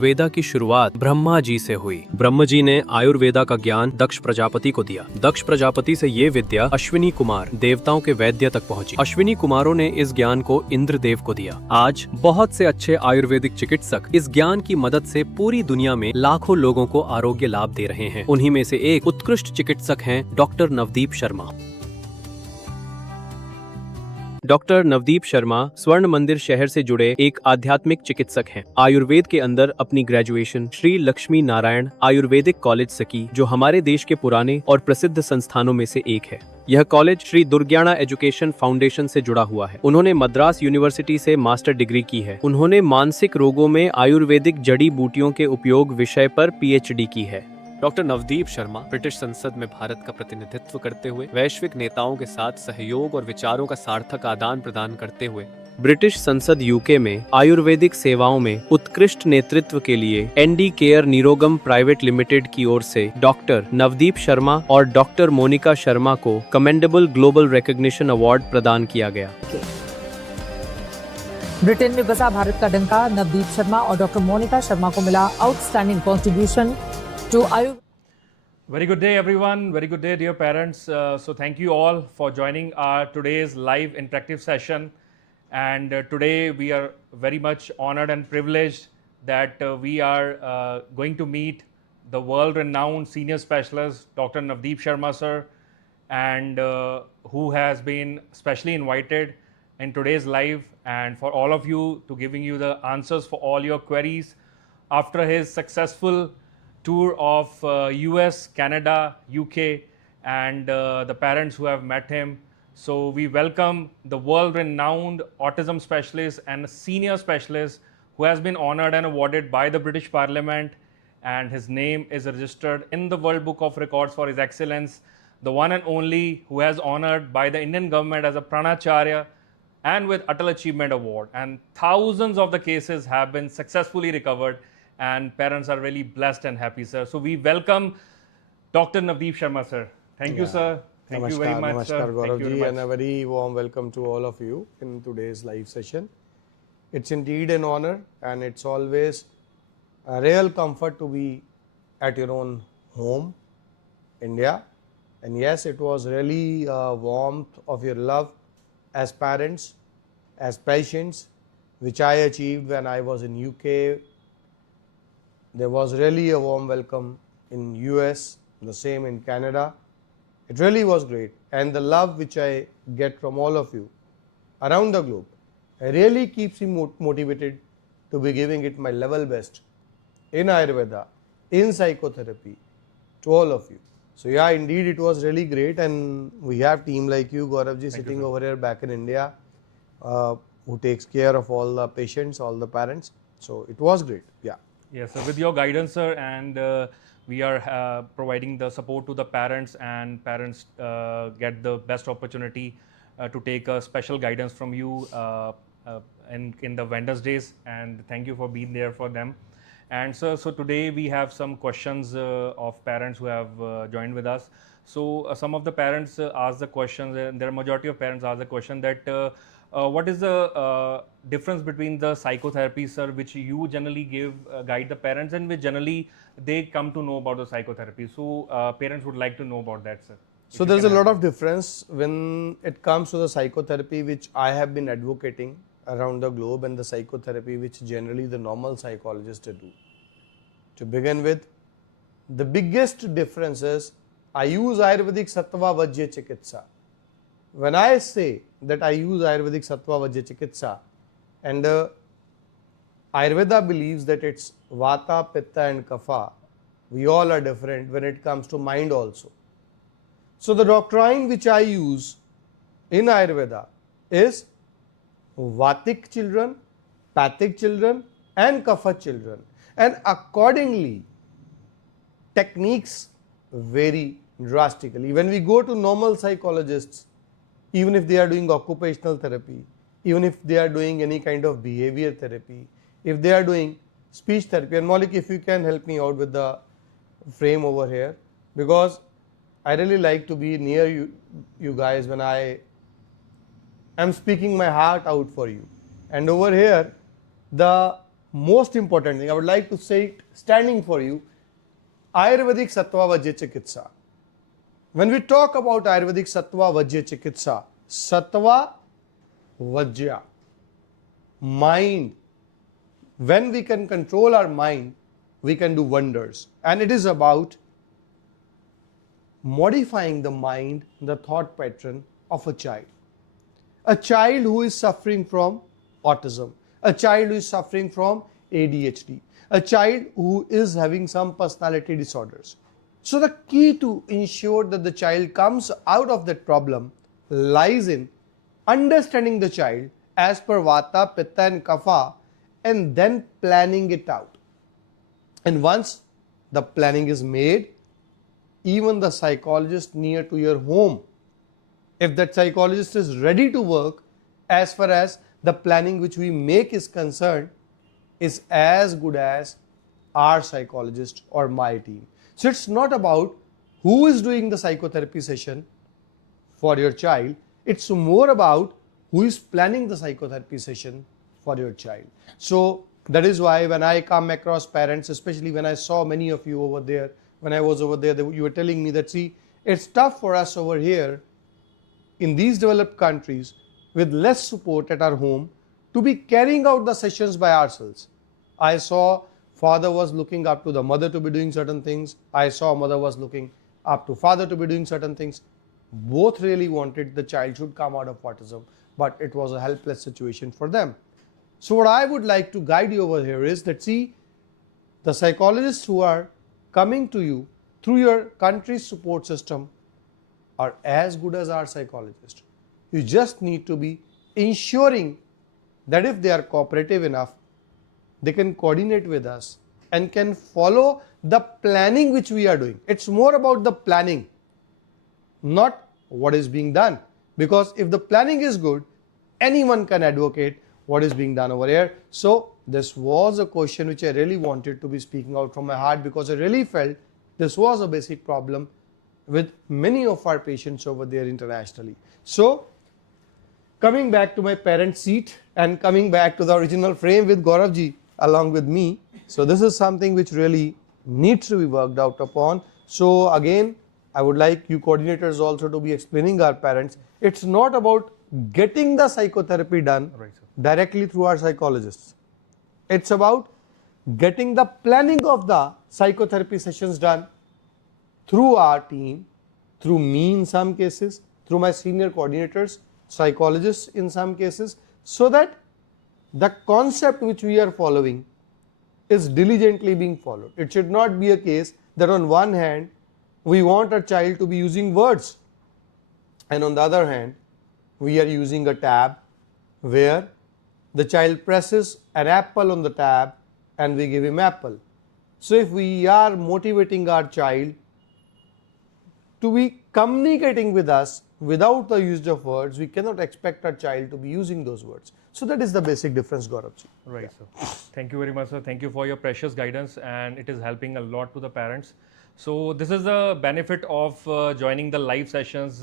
वेदा की शुरुआत ब्रह्मा जी से हुई। ब्रह्मा जी ने आयुर्वेदा का ज्ञान दक्ष प्रजापति को दिया। दक्ष प्रजापति से ये विद्या अश्विनी कुमार देवताओं के वैद्य तक पहुंची। अश्विनी कुमारों ने इस ज्ञान को इंद्रदेव को दिया। आज बहुत से अच्छे आयुर्वेदिक चिकित्सक इस ज्ञान की मदद से पूरी दुनिया में लाखों लोगों को आरोग्य लाभ दे रहे हैं। उन्हीं में से एक उत्कृष्ट चिकित्सक हैं डॉक्टर नवदीप शर्मा। डॉक्टर नवदीप शर्मा स्वर्ण मंदिर शहर से जुड़े एक आध्यात्मिक चिकित्सक हैं। आयुर्वेद के अंदर अपनी ग्रेजुएशन श्री लक्ष्मी नारायण आयुर्वेदिक कॉलेज से की, जो हमारे देश के पुराने और प्रसिद्ध संस्थानों में से एक है। यह कॉलेज श्री दुर्ग्याना एजुकेशन फाउंडेशन से जुड़ा हुआ है। उन्होंने मद्रास यूनिवर्सिटी से मास्टर डिग्री की है। उन्होंने मानसिक रोगों में आयुर्वेदिक जड़ी बूटियों के उपयोग विषय पर पीएचडी की है। डॉक्टर नवदीप शर्मा ब्रिटिश संसद में भारत का प्रतिनिधित्व करते हुए वैश्विक नेताओं के साथ सहयोग और विचारों का सार्थक आदान प्रदान करते हुए ब्रिटिश संसद यूके में आयुर्वेदिक सेवाओं में उत्कृष्ट नेतृत्व के लिए ND Care Nirogam Private Limited की ओर से डॉक्टर नवदीप शर्मा और डॉक्टर मोनिका शर्मा को कमेंडेबल ग्लोबल रिकॉग्निशन अवार्ड प्रदान किया गया। ब्रिटेन में बसा भारत का डंका, नवदीप शर्मा और डॉक्टर मोनिका शर्मा को मिला outstanding contribution to Very good day, everyone. Very good day, dear parents. So thank you all for joining our today's live interactive session. And today we are very much honored and privileged that we are going to meet the world-renowned senior specialist, Dr. Navdeep Sharma sir, and who has been specially invited in today's live and for all of you to giving you the answers for all your queries after his successful tour of US, Canada, UK, and the parents who have met him. So we welcome the world-renowned autism specialist and senior specialist who has been honored and awarded by the British Parliament, and his name is registered in the World Book of Records for his excellence, the one and only who has honored by the Indian government as a Pranacharya and with Atal Achievement Award. And thousands of the cases have been successfully recovered, and parents are really blessed and happy, sir. So we welcome Dr. Navdeep Sharma, sir. Thank you, sir. Thank you very much, sir. Namaskar, Gaurav, and a very warm welcome to all of you in today's live session. It's indeed an honor, and it's always a real comfort to be at your own home, India. And yes, it was really a warmth of your love as parents, as patients, which I achieved when I was in UK. There was really a warm welcome in US, the same in Canada. It really was great, and the love which I get from all of you around the globe really keeps me motivated to be giving it my level best in Ayurveda, in psychotherapy, to all of you. So yeah, indeed it was really great, and we have team like you, Gauravji, sitting over here back in India, who takes care of all the patients, all the parents. So it was great, yeah. Yes, sir. With your guidance, sir, and we are providing the support to the parents, and parents get the best opportunity to take a special guidance from you in the Vendors Days, and thank you for being there for them. And so today we have some questions of parents who have joined with us. So some of the parents ask the questions, and there are majority of parents ask the question that what is the difference between the psychotherapy, sir, which you generally give guide the parents, and which generally they come to know about the psychotherapy. So parents would like to know about that, sir. So there's a lot of difference when it comes to the psychotherapy which I have been advocating around the globe, and the psychotherapy which generally the normal psychologists do. To begin with, the biggest difference is I use Ayurvedic Sattva Vajya Chikitsa. When I say that I use Ayurvedic Sattva Vajya Chikitsa, and Ayurveda believes that it's Vata, Pitta and Kapha, we all are different when it comes to mind also. So the doctrine which I use in Ayurveda is Vatic children, Pathic children and Kapha children, and accordingly techniques vary drastically. When we go to normal psychologists, even if they are doing occupational therapy, even if they are doing any kind of behavior therapy, if they are doing speech therapy, and Maulik, if you can help me out with the frame over here, because I really like to be near you guys when I am speaking my heart out for you. And over here, the most important thing, I would like to say it standing for you, Ayurvedic Sattva Vajya Chikitsa. When we talk about Ayurvedic Sattva Vajya Chikitsa, Sattva Vajya, mind. When we can control our mind, we can do wonders. And it is about modifying the mind, the thought pattern of a child. A child who is suffering from autism, a child who is suffering from ADHD, a child who is having some personality disorders. So the key to ensure that the child comes out of that problem lies in understanding the child as per Vata, Pitta and Kapha, and then planning it out. And once the planning is made, even the psychologist near to your home, if that psychologist is ready to work as far as the planning which we make is concerned, is as good as our psychologist or my team. So it's not about who is doing the psychotherapy session for your child, it's more about who is planning the psychotherapy session for your child. So that is why when I come across parents, especially when I saw many of you over there, when I was over there, you were telling me that, see, it's tough for us over here in these developed countries with less support at our home to be carrying out the sessions by ourselves. I saw father was looking up to the mother to be doing certain things. I saw mother was looking up to father to be doing certain things. Both really wanted the child should come out of autism, but it was a helpless situation for them. So what I would like to guide you over here is that, see, the psychologists who are coming to you through your country's support system are as good as our psychologists. You just need to be ensuring that if they are cooperative enough, they can coordinate with us and can follow the planning which we are doing. It's more about the planning, not what is being done. Because if the planning is good, anyone can advocate what is being done over here. So this was a question which I really wanted to be speaking out from my heart, because I really felt this was a basic problem with many of our patients over there internationally. So coming back to my parent seat and coming back to the original frame with Gauravji along with me. So this is something which really needs to be worked out upon. So again, I would like you coordinators also to be explaining our parents. It's not about getting the psychotherapy done directly through our psychologists. It's about getting the planning of the psychotherapy sessions done through our team, through me in some cases, through my senior coordinators, psychologists in some cases, so that the concept which we are following is diligently being followed. It should not be a case that on one hand we want a child to be using words, and on the other hand we are using a tab where the child presses an apple on the tab and we give him apple. So if we are motivating our child to be communicating with us without the use of words, we cannot expect our child to be using those words. So that is the basic difference, Gauravji. Right, sir. Thank you very much, sir. Thank you for your precious guidance, and it is helping a lot to the parents. So this is the benefit of joining the live sessions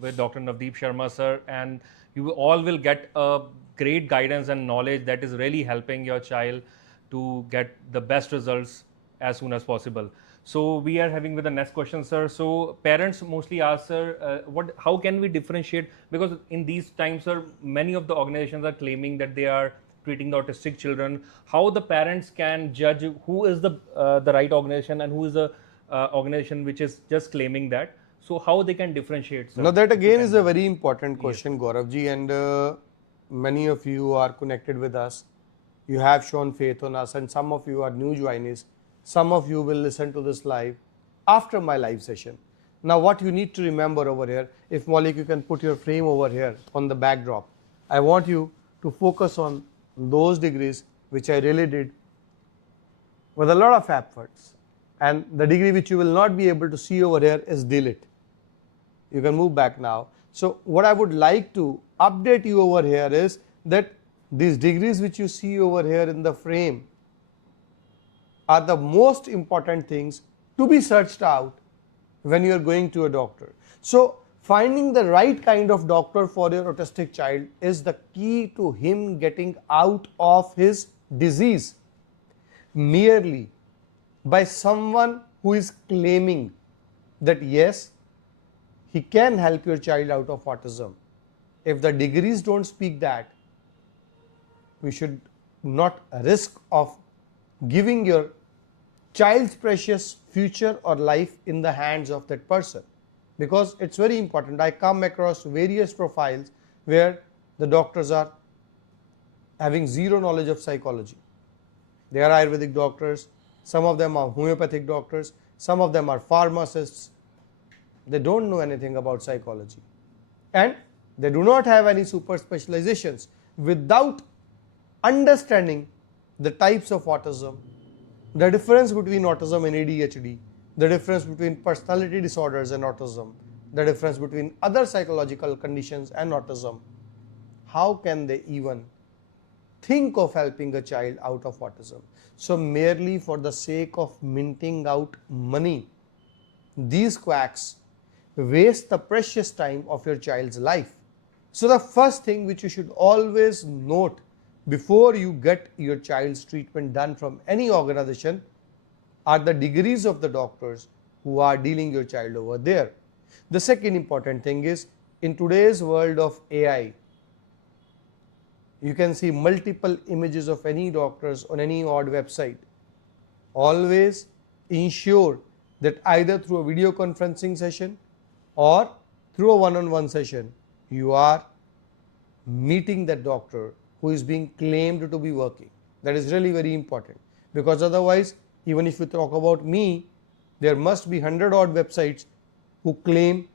with Dr. Navdeep Sharma, sir, and you all will get a great guidance and knowledge that is really helping your child to get the best results as soon as possible. So we are having with the next question, sir. So parents mostly ask, sir, how can we differentiate? Because in these times, sir, many of the organizations are claiming that they are treating the autistic children. How the parents can judge who is the right organization and who is the organization which is just claiming that? So how they can differentiate, sir? Now that again is a very important question, yes, Gauravji, and many of you are connected with us. You have shown faith on us, and some of you are new joinees. Some of you will listen to this live after my live session. Now what you need to remember over here, if Maulik you can put your frame over here on the backdrop, I want you to focus on those degrees which I really did with a lot of efforts, and the degree which you will not be able to see over here is delete. You can move back now. So what I would like to update you over here is that these degrees which you see over here in the frame are the most important things to be searched out when you are going to a doctor. So finding the right kind of doctor for your autistic child is the key to him getting out of his disease. merely by someone who is claiming that yes, he can help your child out of autism. If the degrees don't speak that, we should not risk of giving your child's precious future or life in the hands of that person, because it's very important. I come across various profiles where the doctors are having zero knowledge of psychology. They are Ayurvedic doctors, some of them are homeopathic doctors, some of them are pharmacists. They don't know anything about psychology, and they do not have any super specializations. Without understanding the types of autism, the difference between autism and ADHD, the difference between personality disorders and autism, the difference between other psychological conditions and autism, how can they even think of helping a child out of autism? So merely for the sake of minting out money, these quacks waste the precious time of your child's life. So the first thing which you should always note before you get your child's treatment done from any organization are the degrees of the doctors who are dealing your child over there. The second important thing is, in today's world of AI, you can see multiple images of any doctors on any odd website. Always ensure that either through a video conferencing session or through a one-on-one session, you are meeting that doctor who is being claimed to be working. That is really very important, because otherwise, even if you talk about me, there must be 100 odd websites who claim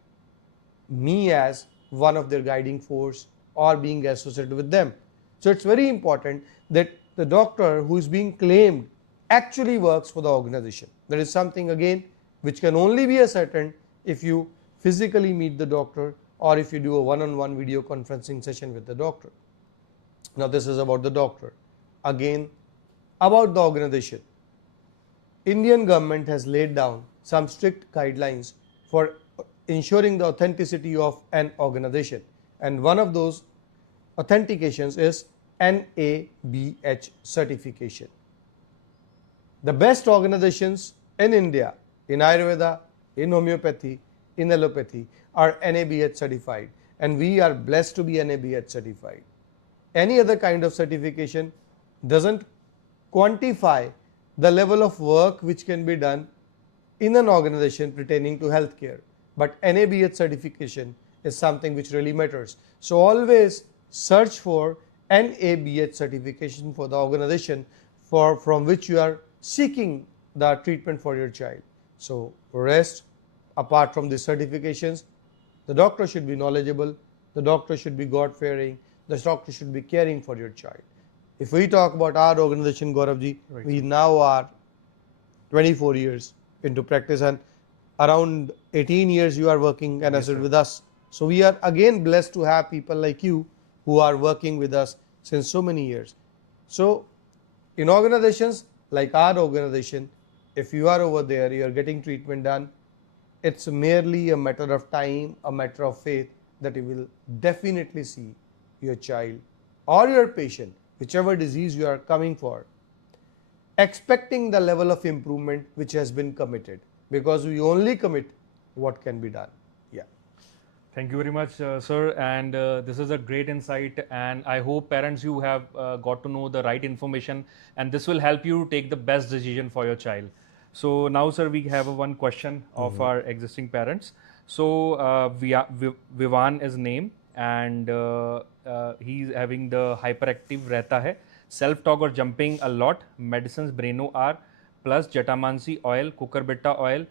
me as one of their guiding force or being associated with them. So it's very important that the doctor who is being claimed actually works for the organization. That is something again which can only be ascertained if you physically meet the doctor or if you do a one-on-one video conferencing session with the doctor. Now this is about the doctor. Again, about the organization. Indian government has laid down some strict guidelines for ensuring the authenticity of an organization, and one of those authentications is NABH certification. The best organizations in India, in Ayurveda, in homeopathy, in allopathy are NABH certified, and we are blessed to be NABH certified. Any other kind of certification doesn't quantify the level of work which can be done in an organization pertaining to healthcare, but NABH certification is something which really matters. So always search for NABH certification for the organization from which you are seeking the treatment for your child. So rest, apart from the certifications, the doctor should be knowledgeable, the doctor should be God-fearing, the doctor should be caring for your child. If we talk about our organization, Gauravji, right, we now are 24 years into practice, and around 18 years you are working and associated with us. So we are again blessed to have people like you who are working with us since so many years. So in organizations like our organization, if you are over there, you are getting treatment done, it's merely a matter of time, a matter of faith that you will definitely see your child or your patient, whichever disease you are coming for, expecting the level of improvement which has been committed, because we only commit what can be done. Yeah. Thank you very much, sir. And this is a great insight. And I hope parents, you have got to know the right information, and this will help you take the best decision for your child. So now, sir, we have one question of our existing parents. So Vivan is name, and he's having the hyperactive रहता है, self-talk और jumping a lot, medicines Breno R plus jatamansi oil, कुकरबिट्टा oil,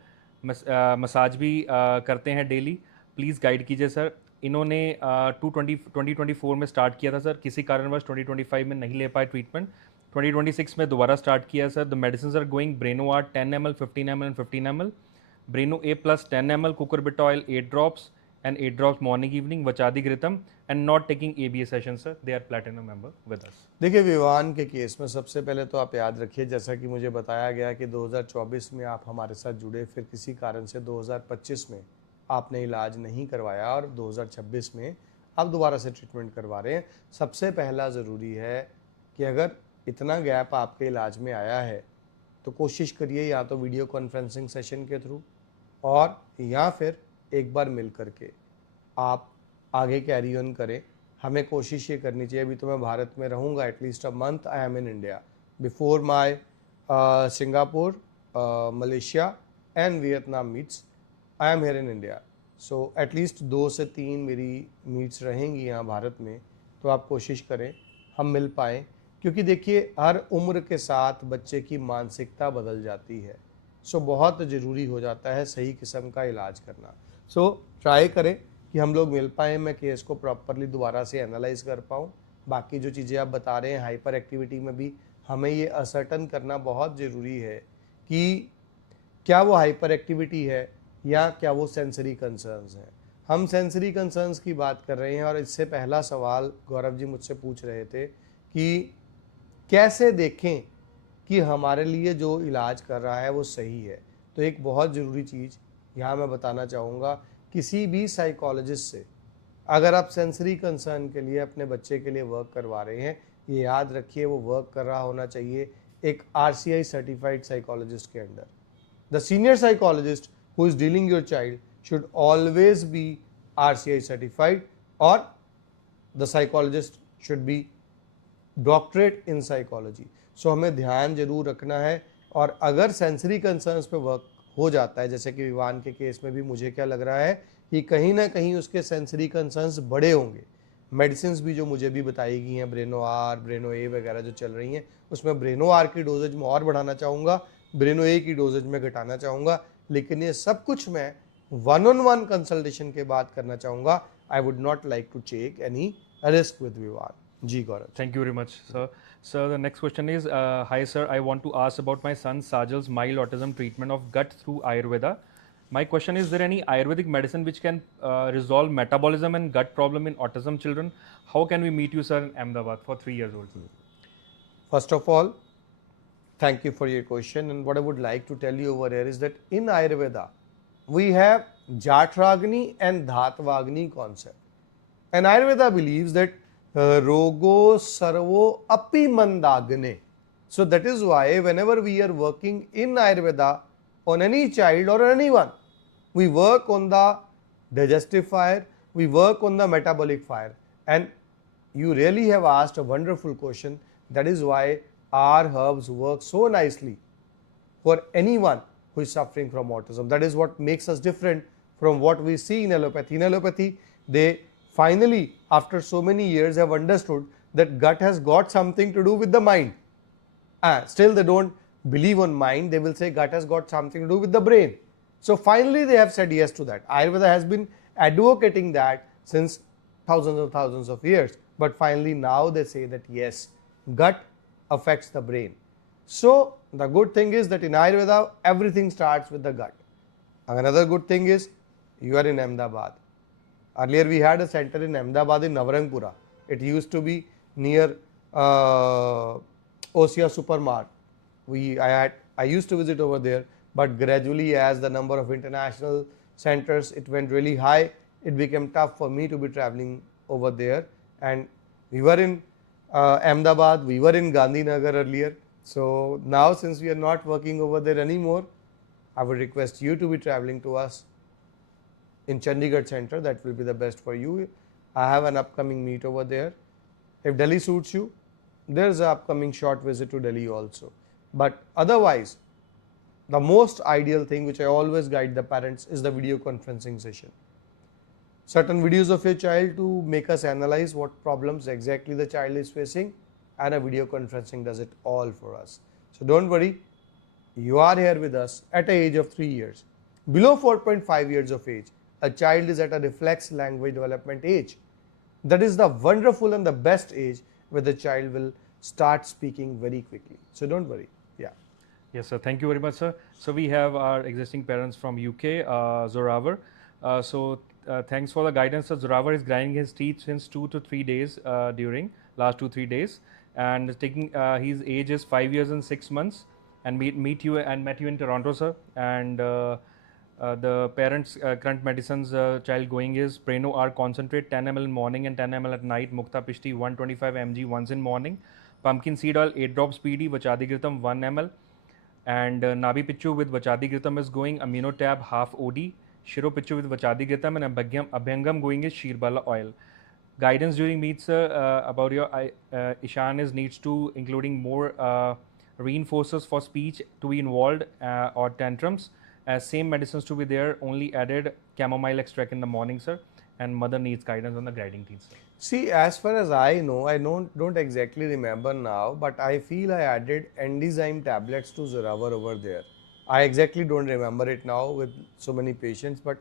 massage भी करते हैं daily, please guide कीजिए sir. इन्होंने 2024 में start किया था सर, किसी कारणवश 2025 में नहीं ले पाए ट्रीटमेंट, 2026 में दोबारा स्टार्ट किया sir. The medicine are going ब्रेनो are 10 ml, 15 ml and 15 ml, ब्रेनो A plus 10 ml, cucurbita oil 8 drops and 8 drops morning evening, वचादी घृतम, and not taking ABA sessions sir. They are platinum member with us. देखिए विवान के case में सबसे पहले तो आप याद रखिए, जैसा कि मुझे बताया गया कि 2024 में आप हमारे साथ जुड़े, फिर किसी कारण से 2025 में आपने इलाज नहीं करवाया और 2026 में आप दोबारा से ट्रीटमेंट करवा रहे हैं. सबसे पहला ज़रूरी है कि अगर इतना गैप आपके इलाज में आया है तो कोशिश करिए या तो वीडियो कॉन्फ्रेंसिंग सेशन के थ्रू और या फिर एक बार मिल करके आप आगे कैरी ऑन करें। हमें कोशिश ये करनी चाहिए, अभी तो मैं भारत में रहूँगा at least a month, I am in India before my Singapore, Malaysia and Vietnam meets, I am here in India. So at least 2 से 3 मेरी मीट्स रहेंगी यहाँ भारत में, तो आप कोशिश करें हम मिल पाएँ, क्योंकि देखिए हर उम्र के साथ बच्चे की मानसिकता बदल जाती है। सो बहुत ज़रूरी हो जाता है सही किस्म का इलाज करना। सो ट्राई करें कि हम लोग मिल पाएँ, मैं केस को प्रॉपरली दोबारा से एनालाइज कर पाऊँ। बाकी जो चीज़ें आप बता रहे हैं हाइपर एक्टिविटी में भी हमें ये असर्टन करना बहुत ज़रूरी है कि क्या वो हाइपर एक्टिविटी है या क्या वो सेंसरी कंसर्न्स हैं। हम सेंसरी कंसर्न्स की बात कर रहे हैं और इससे पहला सवाल गौरव जी मुझसे पूछ रहे थे कि कैसे देखें कि हमारे लिए जो इलाज कर रहा है वो सही है। तो एक बहुत ज़रूरी चीज़ यहाँ मैं बताना चाहूँगा, किसी भी साइकोलॉजिस्ट से अगर आप सेंसरी कंसर्न के लिए अपने बच्चे के लिए वर्क करवा रहे हैं, ये याद रखिए वो वर्क कर रहा होना चाहिए एक RCI सर्टिफाइड साइकोलॉजिस्ट के under. The senior psychologist who is dealing your child should always be RCI certified और the psychologist should be doctorate in psychology. So हमें ध्यान जरूर रखना है। और अगर सेंसरी कंसर्न्स पे वर्क हो जाता है, जैसे कि विवान के केस में भी मुझे क्या लग रहा है कि कहीं ना कहीं उसके सेंसरी कंसर्न्स बड़े होंगे। मेडिसिन भी जो मुझे भी बताई गई हैं, ब्रेनो आर, ब्रेनो ए वगैरह जो चल रही हैं, उसमें ब्रेनो आर की डोजेज में और बढ़ाना चाहूँगा, ब्रेनो ए की डोजेज में घटाना चाहूँगा। लेकिन ये सब कुछ मैं 1-on-1 कंसल्टेशन के बाद करना चाहूँगा। I would not like to take any risk with Vivaan. जी Gaurav. Thank you very much, sir. Sir, the next question is, hi sir, I want to ask about my son Sajal's mild autism treatment of gut through Ayurveda. My question is there any Ayurvedic medicine which can resolve metabolism and gut problem in autism children? How can we meet you, sir, in Ahmedabad for 3 years old? First of all, thank you for your question, and what I would like to tell you over here is that in Ayurveda, we have Jatragni and Dhatvagni concept. And Ayurveda believes that rogo sarvo api mandagne. So that is why whenever we are working in Ayurveda on any child or anyone, we work on the digestive fire, we work on the metabolic fire. And you really have asked a wonderful question. That is why our herbs work so nicely for anyone who is suffering from autism. That is what makes us different from what we see in allopathy. In allopathy, they finally, after so many years, have understood that gut has got something to do with the mind. Still they don't believe on mind, they will say gut has got something to do with the brain. So finally they have said yes to that. Ayurveda has been advocating that since thousands of years, but finally now they say that yes, gut affects the brain. So the good thing is that in Ayurveda everything starts with the gut. Another good thing is you are in Ahmedabad. Earlier we had a center in Ahmedabad in Navrangpura. It used to be near Osia Supermart. I used to visit over there, but gradually as the number of international centers, it went really high. It became tough for me to be traveling over there. And we were in Ahmedabad, we were in Gandhinagar earlier. So now since we are not working over there anymore, I would request you to be traveling to us in Chandigarh center. That will be the best for you. I have an upcoming meet over there. If Delhi suits you, there's an upcoming short visit to Delhi also. But otherwise, the most ideal thing which I always guide the parents is the video conferencing session. Certain videos of your child to make us analyze what problems exactly the child is facing, and a video conferencing does it all for us. So don't worry, you are here with us at the age of 3 years. Below 4.5 years of age, a child is at a reflex language development age. That is the wonderful and the best age where the child will start speaking very quickly. So don't worry. Yeah. Yes, sir. Thank you very much, sir. So we have our existing parents from UK, Zoravar. Thanks for the guidance, sir. Zoravar is grinding his teeth since 2 to 3 days during last 2-3 days, and taking his age is 5 years and 6 months, and met you in Toronto, sir. And the parents' current medicines child going is Preno R concentrate 10 ml in morning and 10 ml at night, Mukta Pishti 125 mg once in morning, pumpkin seed oil 8 drops PD, Vachadigratam 1 ml, And Nabi Pichu with Vachadighritam is going Aminotab half OD. Shiro Pichu with Vachadighritam and Abhyangam going is Shirbala oil. Guidance during meets about your Ishan is needs to including more reinforcers for speech to be involved or tantrums. Same medicines to be there, only added chamomile extract in the morning, sir. And mother needs guidance on the guiding teeth, sir. See, as far as I know, I don't exactly remember now, but I feel I added enzyme tablets to Zoravar over there. I exactly don't remember it now with so many patients, but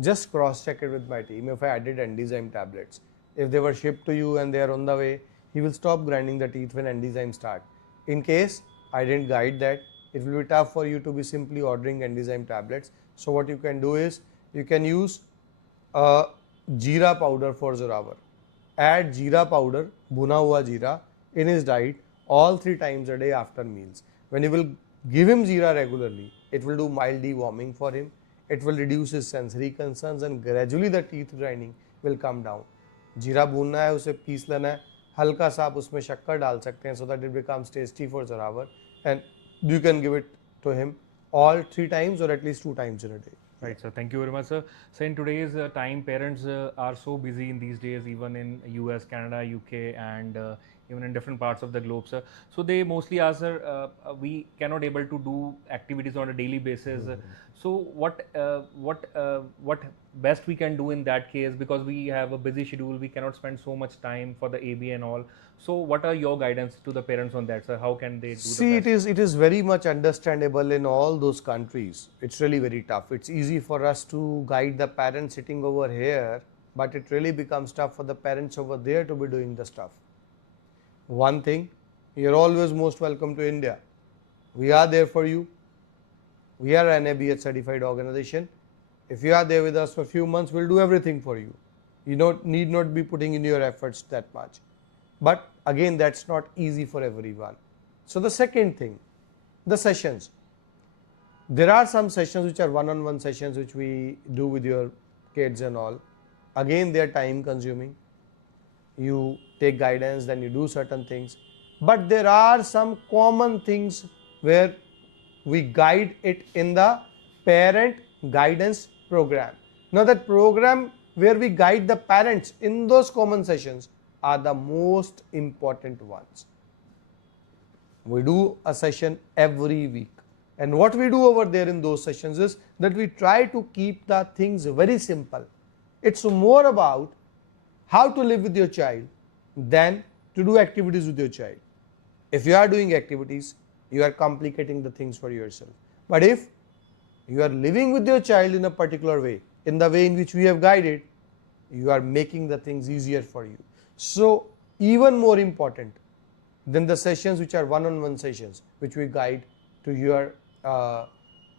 just cross check it with my team if I added enzyme tablets. If they were shipped to you and they are on the way, he will stop grinding the teeth when enzyme start. In case I didn't guide that, it will be tough for you to be simply ordering enzyme tablets. So what you can do is, you can use jeera powder for Zoravar. Add jeera powder, bhuna hua jeera, in his diet all 3 times a day after meals. When you will give him jeera regularly, it will do mild deworming for him. It will reduce his sensory concerns and gradually the teeth grinding will come down. जीरा भूनना है, उसे piece लेना है, हल्का सा आप उसमें शक्कर डाल सकते हैं so that it becomes tasty for Zoravar, and you can give it to him all 3 times or at least 2 times in a day. Right, sir. Thank you very much, sir. So in today's time, parents are so busy in these days, even in US, Canada, UK, and even in different parts of the globe, sir. So they mostly ask, sir, we cannot able to do activities on a daily basis. So what best we can do in that case, because we have a busy schedule, we cannot spend so much time for the AB and all. So what are your guidance to the parents on that, sir? How can they do See, the best? it is very much understandable in all those countries. It's really very tough. It's easy for us to guide the parents sitting over here, but it really becomes tough for the parents over there to be doing the stuff. One thing, you're always most welcome to India. We are there for you. We are an NABH certified organization. If you are there with us for a few months, we'll do everything for you. You need not be putting in your efforts that much. But again, that's not easy for everyone. So the second thing, the sessions. There are some sessions which are one-on-one sessions which we do with your kids and all. Again, they are time consuming. You take guidance, then you do certain things. But there are some common things where we guide it in the parent guidance program. Now that program where we guide the parents in those common sessions are the most important ones. We do a session every week. And what we do over there in those sessions is that we try to keep the things very simple. It's more about how to live with your child than to do activities with your child. If you are doing activities, you are complicating the things for yourself. But if you are living with your child in a particular way, in the way in which we have guided, you are making the things easier for you. So even more important than the sessions which are one-on-one sessions, which we guide to your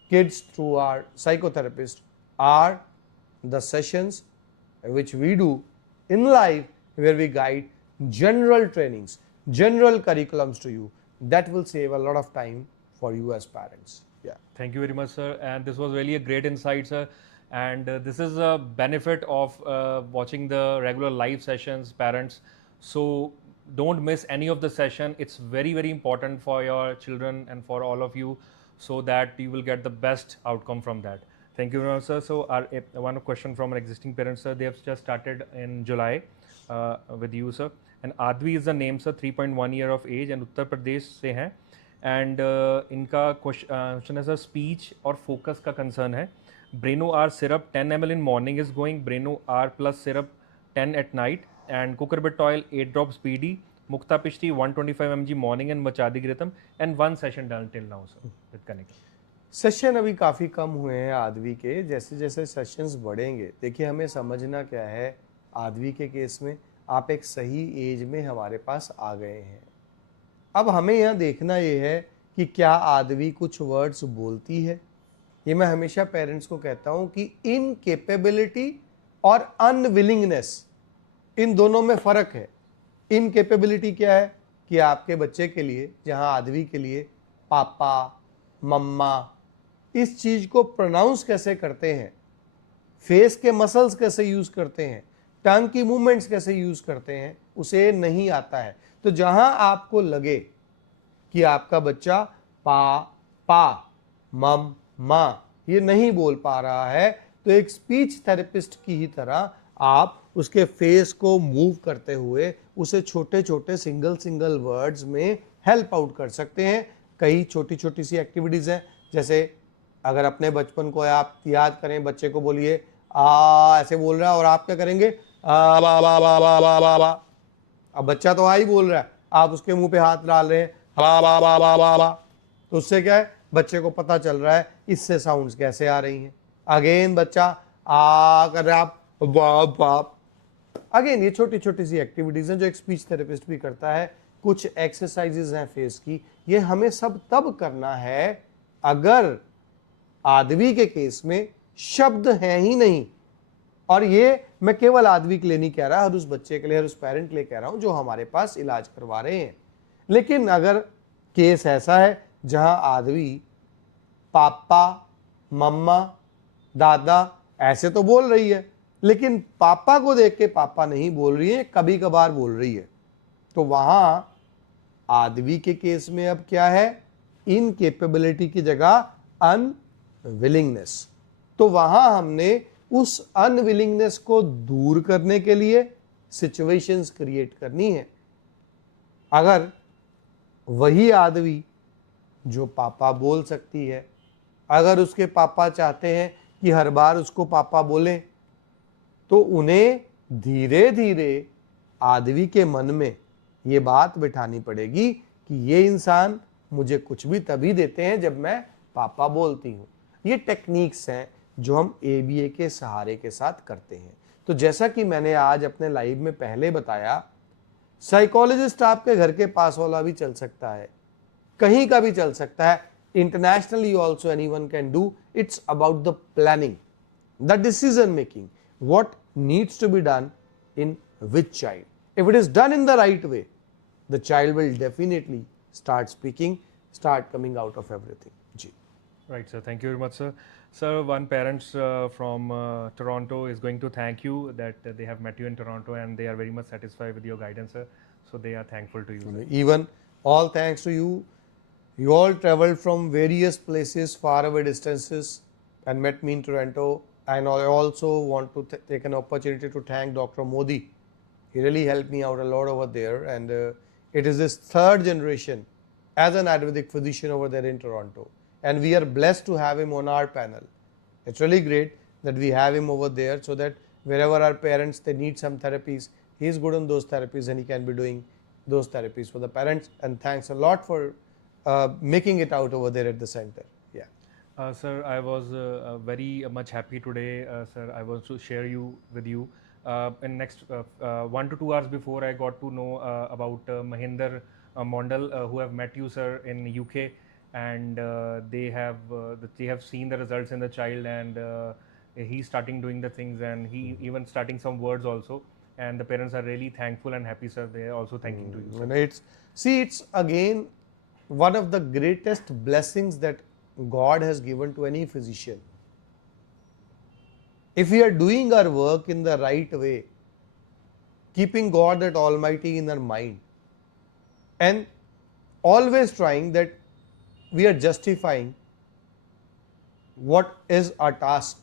kids through our psychotherapist, are the sessions which we do in life, where we guide general trainings, general curriculums to you. That will save a lot of time for you as parents. Yeah. Thank you very much, sir. And this was really a great insight, sir. And this is a benefit of watching the regular live sessions, parents. So don't miss any of the session. It's very, very important for your children and for all of you, so that you will get the best outcome from that. Thank you very much, sir. So one question from an existing parent, sir. They have just started in July with you, sir. And Advi is the name, sir, 3.1 year of age and Uttar Pradesh से हैं. And इनका question है, sir, speech और focus का concern है. Breno R syrup 10 ml in morning is going. Breno R plus syrup 10 at night. And cucurbit oil 8 drops BD. Mukta Pishti 125 mg morning and Vachadighritam. And 1 session done till now, sir, with Connect. Session अभी काफ़ी कम हुए हैं आदवी के. जैसे जैसे sessions बढ़ेंगे, देखिए हमें समझना क्या है, आदवी के केस में आप एक सही एज में हमारे पास आ गए हैं. अब हमें यहाँ देखना ये है कि क्या आदवी कुछ वर्ड्स बोलती है. ये मैं हमेशा पेरेंट्स को कहता हूँ कि इनकेपेबिलिटी और अनविलिंगनेस, इन दोनों में फ़र्क है. इनकेपेबिलिटी क्या है कि आपके बच्चे के लिए, जहाँ आदवी के लिए पापा, मम्मा, इस चीज़ को प्रोनाउंस कैसे करते हैं, फेस के मसल्स कैसे यूज़ करते हैं, टंग की मूवमेंट्स कैसे यूज़ करते हैं, उसे नहीं आता है. तो जहां आपको लगे कि आपका बच्चा पा, पा, मम, मा ये नहीं बोल पा रहा है, तो एक स्पीच थेरेपिस्ट की ही तरह आप उसके फेस को मूव करते हुए उसे छोटे छोटे सिंगल वर्ड्स में हेल्प आउट कर सकते हैं। कई छोटी छोटी सी एक्टिविटीज़ हैं, जैसे अगर अपने बचपन को आप याद करें, बच्चे को बोलिए ऐसे बोल रहा है और आप क्या करेंगे, आ बा बा बा बा बा बा बा। अब बच्चा तो ही बोल रहा है, आप उसके मुंह पे हाथ डाल रहे हैं बा बा बा बा बा बा, तो उससे क्या है, बच्चे को पता चल रहा है इससे साउंड्स कैसे आ रही हैं। अगेन बच्चा कर रहा है, आप बाप बाप। अगेन ये छोटी छोटी सी एक्टिविटीज हैं जो एक स्पीच थेरेपिस्ट भी करता है। कुछ एक्सरसाइजेज हैं फेस की, ये हमें सब तब करना है अगर आदमी के केस में शब्द हैं ही नहीं। और ये मैं केवल आदमी के लिए नहीं कह रहा, हर उस बच्चे के लिए, हर उस पेरेंट के लिए कह रहा हूं जो हमारे पास इलाज करवा रहे हैं। लेकिन अगर केस ऐसा है जहां आदमी पापा, मम्मा, दादा ऐसे तो बोल रही है, लेकिन पापा को देख के पापा नहीं बोल रही है, कभी कभार बोल रही है, तो वहां आदमी के केस में अब क्या है, इनकेपेबिलिटी की जगह अनविलिंगनेस। तो वहां हमने उस अनविलिंगनेस को दूर करने के लिए सिचुएशंस क्रिएट करनी है। अगर वही आदमी जो पापा बोल सकती है, अगर उसके पापा चाहते हैं कि हर बार उसको पापा बोलें, तो उन्हें धीरे धीरे आदमी के मन में ये बात बिठानी पड़ेगी कि ये इंसान मुझे कुछ भी तभी देते हैं जब मैं पापा बोलती हूँ। ये टेक्निक्स हैं जो हम ABA के सहारे के साथ करते हैं। तो जैसा कि मैंने आज अपने लाइव में पहले बताया, साइकोलॉजिस्ट आपके घर के पास वाला भी चल सकता है, कहीं का भी चल सकता है, internationally also anyone can do. It's about the planning, the decision making, what needs to be done in which child. If it is done in the right way, the child will definitely start speaking, start coming out of everything. Ji. Right, sir. Thank you very much, sir. Sir, one parent from Toronto is going to thank you that they have met you in Toronto and they are very much satisfied with your guidance, sir. So they are thankful to you, sir. Even all thanks to you. You all traveled from various places, far away distances, and met me in Toronto. And I also want to take an opportunity to thank Dr. Modi. He really helped me out a lot over there, and it is his third generation as an Ayurvedic physician over there in Toronto. And we are blessed to have him on our panel. It's really great that we have him over there, so that wherever our parents they need some therapies, he is good on those therapies and he can be doing those therapies for the parents. And thanks a lot for making it out over there at the center. Yeah. Sir, I was very much happy today, sir. I want to share with you. In next 1 to 2 hours before, I got to know about Mahinder Mondal, who have met you, sir, in UK, and they have seen the results in the child, and he's starting doing the things, and he even starting some words also. And the parents are really thankful and happy, sir. They are also thanking to you, sir. It's again one of the greatest blessings that God has given to any physician. If we are doing our work in the right way, keeping God that Almighty in our mind, and always trying that we are justifying what is our task,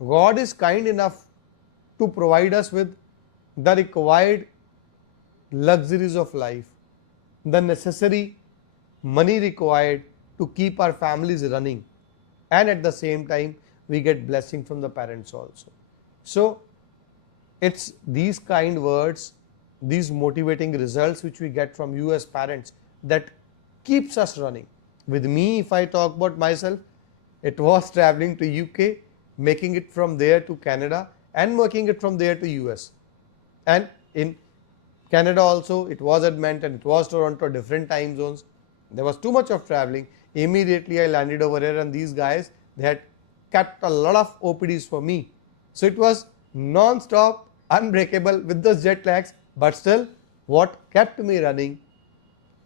God is kind enough to provide us with the required luxuries of life, the necessary money required to keep our families running, and at the same time we get blessing from the parents also. So it's these kind words, these motivating results which we get from you as parents that keeps us running. With me, if I talk about myself, it was traveling to UK, making it from there to Canada, and making it from there to US. And in Canada also, it was Edmonton, it was Toronto, different time zones. There was too much of traveling. Immediately I landed over here, and these guys, they had kept a lot of OPDs for me. So it was non-stop, unbreakable with those jet lags, but still what kept me running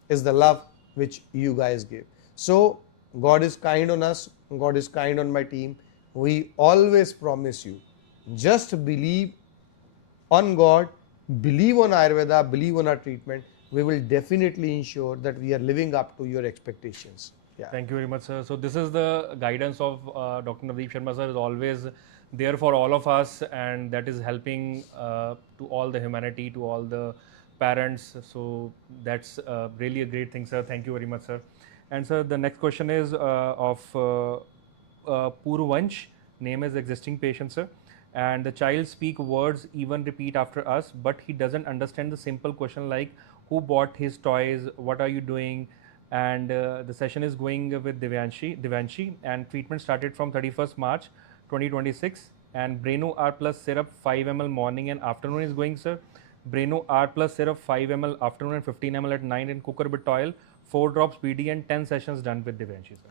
is the love which you guys give. So God is kind on us, God is kind on my team. We always promise you, just believe on God, believe on Ayurveda, believe on our treatment. We will definitely ensure that we are living up to your expectations. Yeah. Thank you very much, sir. So this is the guidance of Dr. Navdeep Sharma, sir, is always there for all of us, and that is helping to all the humanity, to all the parents. So that's really a great thing, sir. Thank you very much, sir. And sir, the next question is of Purvansh, name is existing patient, sir. And the child speak words, even repeat after us, but he doesn't understand the simple question like who bought his toys, what are you doing? And the session is going with Devanshi, and treatment started from 31st March 2026. And Breno R plus syrup 5 ml morning and afternoon is going, sir. Breno R plus syrup 5 ml afternoon and 15 ml at night, and cucurbit oil 4 drops BD, and 10 sessions done with Devanshi, sir.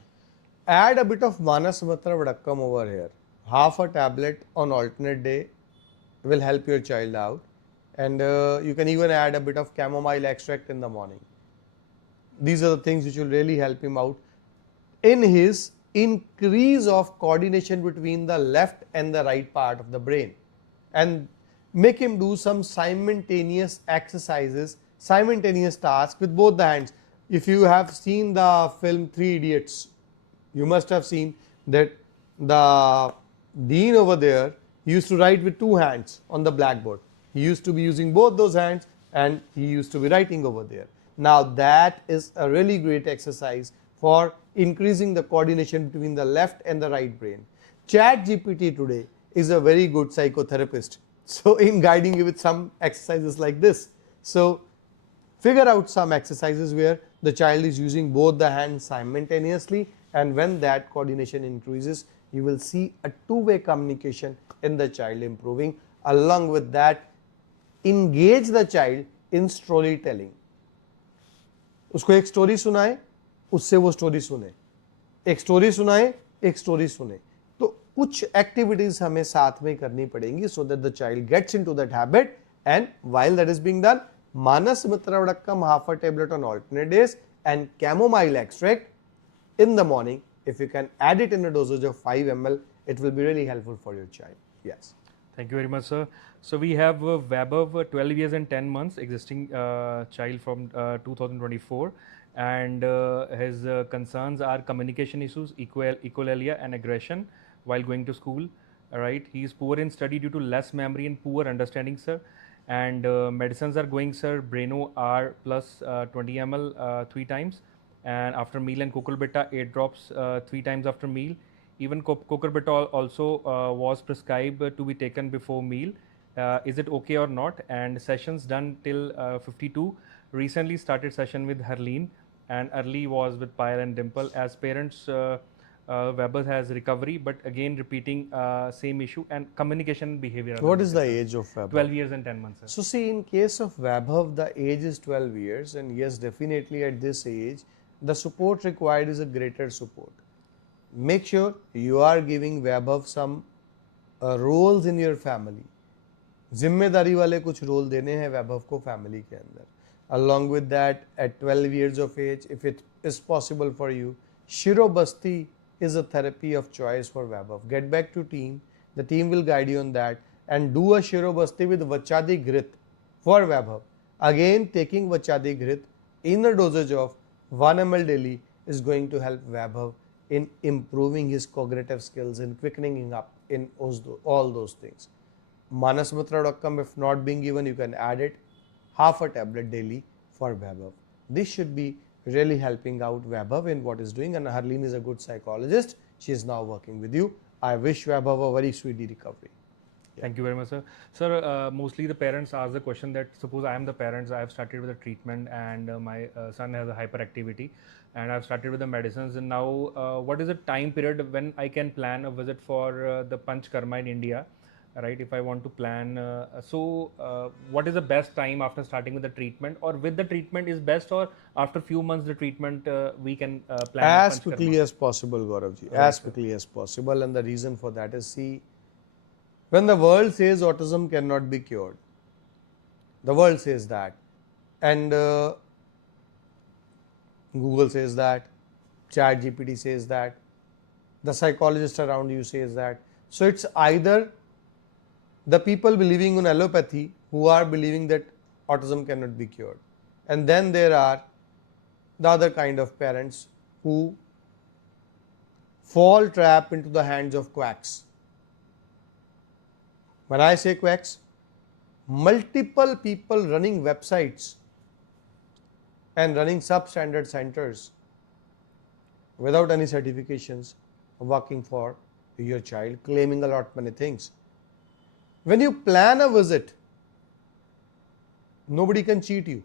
Add a bit of Manasmatra Vadakkam over here. Half a tablet on alternate day will help your child out, and you can even add a bit of chamomile extract in the morning. These are the things which will really help him out in his increase of coordination between the left and the right part of the brain, and make him do some simultaneous exercises, simultaneous tasks with both the hands. If you have seen the film Three Idiots, you must have seen that the dean over there used to write with two hands on the blackboard. He used to be using both those hands and he used to be writing over there. Now that is a really great exercise for increasing the coordination between the left and the right brain. ChatGPT today is a very good psychotherapist, so in guiding you with some exercises like this. So figure out some exercises where the child is using both the hands simultaneously, and when that coordination increases, you will see a two-way communication in the child improving. Along with that, engage the child in storytelling. उसको एक story सुनाए, उससे वो story सुने, एक story सुनाए, एक story सुने. तो कुछ एक्टिविटीज हमें साथ में करनी पड़ेंगी so that the child gets into that habit, and while that is being done, Manas Mitra Vadakkam half a tablet on alternate days and chamomile extract in the morning. If you can add it in a dosage of 5 ml, it will be really helpful for your child. Yes. Thank you very much, sir. So we have Vaibhav, 12 years and 10 months, existing child from 2024, and his concerns are communication issues, echolalia and aggression while going to school. All right, he is poor in study due to less memory and poor understanding, sir. And medicines are going, sir. Breno R plus 20 ml 3 times, and after meal, and cucurbita 8 drops 3 times after meal. Even cucurbitol also was prescribed to be taken before meal. Is it okay or not? And sessions done till 52. Recently started session with Harleen, and early was with Payal and Dimple. As parents, Weber has recovery, but again repeating same issue and communication behavior. What is the age of Vaibhav? 12 years and 10 months. Sir. So see, in case of Vaibhav, the age is 12 years, and yes, definitely at this age, the support required is a greater support. Make sure you are giving Vaibhav some roles in your family. जिम्मेदारी वाले कुछ role देने हैं वैभव को family के अंदर. Along with that, at 12 years of age, if it is possible for you, Shirobasti is a therapy of choice for Vaibhav. Get back to team. The team will guide you on that, and do a Shirobasti with Vachadi Grit for Vaibhav. Again, taking Vachadi Grit in a dosage of 1 ml daily is going to help Vaibhav in improving his cognitive skills, in quickening him up in all those things. Manas Mitra Vadakkam, if not being given, you can add it half a tablet daily for Vaibhav. This should be really helping out Vaibhav in what is doing, and Harleen is a good psychologist. She is now working with you. I wish Vaibhav a very speedy recovery. Thank you very much, sir. Sir, mostly the parents ask the question that suppose I am the parents, I have started with the treatment, and my son has a hyperactivity, and I have started with the medicines, and now what is the time period when I can plan a visit for the Panch Karma in India? Right, if I want to plan, what is the best time after starting with the treatment, or with the treatment is best, or after few months the treatment we can plan as quickly as possible, Gauravji, as quickly as possible. And the reason for that is, see, when the world says autism cannot be cured, the world says that, and Google says that, ChatGPT says that, the psychologist around you says that. So it's either the people believing in allopathy who are believing that autism cannot be cured, and then there are the other kind of parents who fall trap into the hands of quacks. When I say quacks, multiple people running websites and running substandard centers without any certifications, working for your child, claiming a lot many things. When you plan a visit, nobody can cheat you.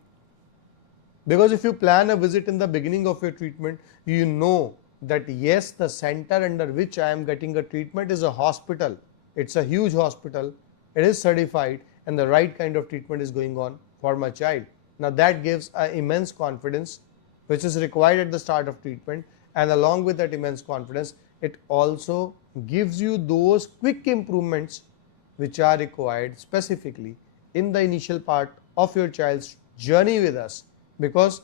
Because if you plan a visit in the beginning of your treatment, you know that yes, the center under which I am getting a treatment is a hospital. It's a huge hospital. It is certified and the right kind of treatment is going on for my child. Now that gives an immense confidence which is required at the start of treatment, and along with that immense confidence, it also gives you those quick improvements which are required specifically in the initial part of your child's journey with us, because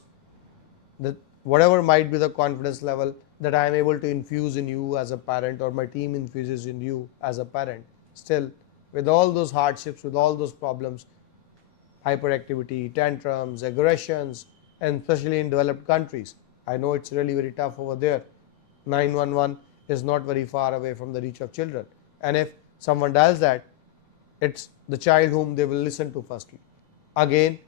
whatever might be the confidence level that I am able to infuse in you as a parent or my team infuses in you as a parent, still with all those hardships, with all those problems, hyperactivity, tantrums, aggressions, and especially in developed countries, I know it's really very tough over there. 911 is not very far away from the reach of children, and if someone dials that, it's the child whom they will listen to firstly. Again,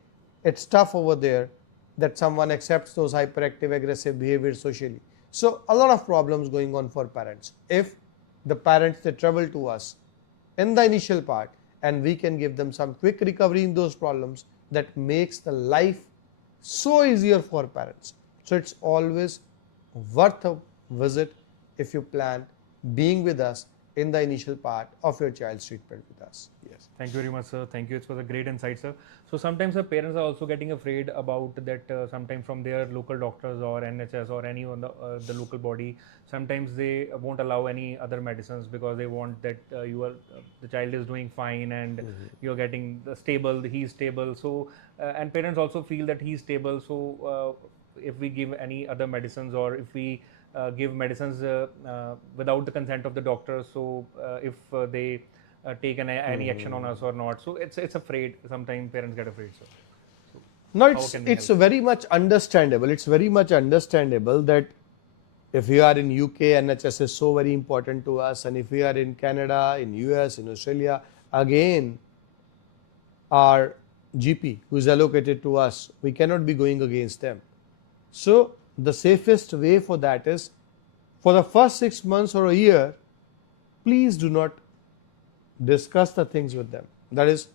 it's tough over there that someone accepts those hyperactive, aggressive behaviors socially. So a lot of problems going on for parents. If the parents, they travel to us in the initial part and we can give them some quick recovery in those problems, that makes the life so easier for parents. So it's always worth a visit if you plan being with us in the initial part of your child's treatment with us. Yes. Thank you very much, sir. Thank you. It was a great insight, sir. So sometimes the parents are also getting afraid about that. Sometimes from their local doctors or NHS or any on the local body, sometimes they won't allow any other medicines because they want that the child is doing fine and you're getting stable. He's stable. So and parents also feel that he's stable. So if we give any other medicines, or if we give medicines without the consent of the doctor, so if they take any action on us or not, so it's afraid. Sometimes parents get afraid. So no, it's very much understandable. It's very much understandable that if you are in UK, NHS is so very important to us, and if we are in Canada, in US, in Australia, again our GP who is allocated to us, we cannot be going against them. So the safest way for that is, for the first 6 months or a year, please do not discuss the things with them. That is